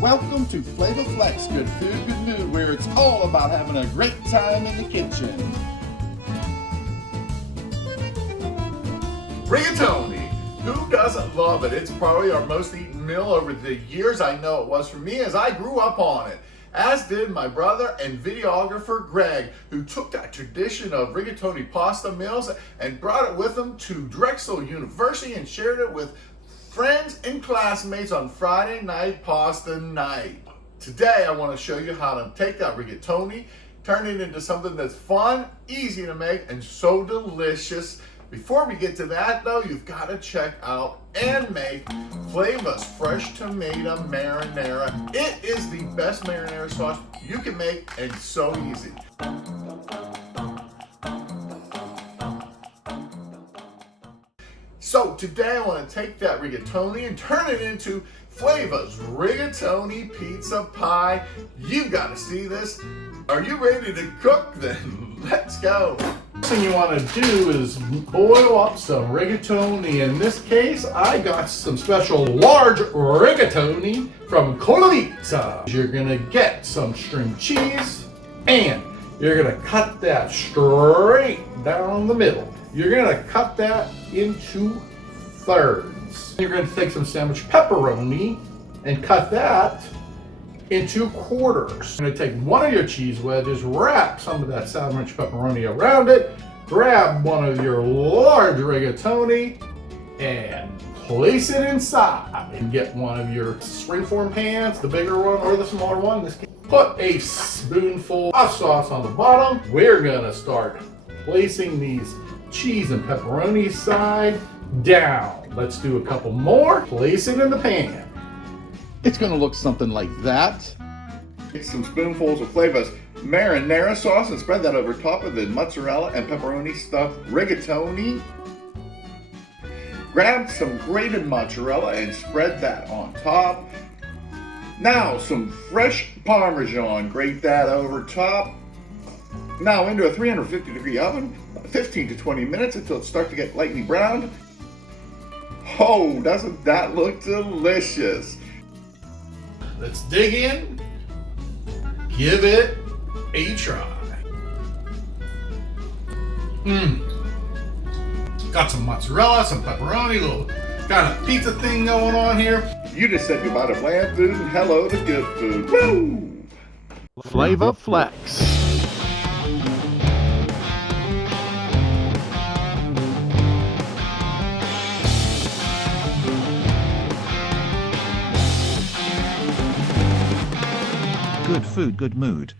Welcome to Flava Flex, good food, good mood, where it's all about having a great time in the kitchen. Rigatoni. Who doesn't love it? It's probably our most eaten meal over the years. I know it was for me as I grew up on it. As did my brother and videographer Greg, who took that tradition of rigatoni pasta meals and brought it with him to Drexel University and shared it with friends and classmates on Friday night pasta night. Today I want to show you how to take that rigatoni, turn it into something that's fun, easy to make, and so delicious. Before we get to that though, you've got to check out and make Flava's fresh tomato marinara. It is the best marinara sauce you can make and so easy. So today I want to take that rigatoni and turn it into Flava's rigatoni pizza pie. You've got to see this. Are you ready to cook? Then let's go. First thing you want to do is boil up some rigatoni. In this case, I got some special large rigatoni from Colorita. You're gonna get some string cheese and you're gonna cut that straight down the middle. You're gonna cut that into thirds. You're gonna take some sandwich pepperoni and cut that into quarters. You're gonna take one of your cheese wedges, wrap some of that sandwich pepperoni around it, grab one of your large rigatoni, and place it inside. And get one of your springform pans, the bigger one or the smaller one. Put a spoonful of sauce on the bottom. We're gonna start placing these cheese and pepperoni side down. Let's do a couple more. Place it in the pan. It's gonna look something like that. Take some spoonfuls of Flava's marinara sauce and spread that over top of the mozzarella and pepperoni stuffed rigatoni. Grab some grated mozzarella and spread that on top. Now some fresh Parmesan, grate that over top. Now into a 350-degree oven, 15 to 20 minutes until it starts to get lightly browned. Oh, doesn't that look delicious? Let's dig in, give it a try. Got some mozzarella, some pepperoni, little kind of pizza thing going on here. You just said goodbye to bland food and hello to good food. Woo! Flava Flex. Good food, good mood.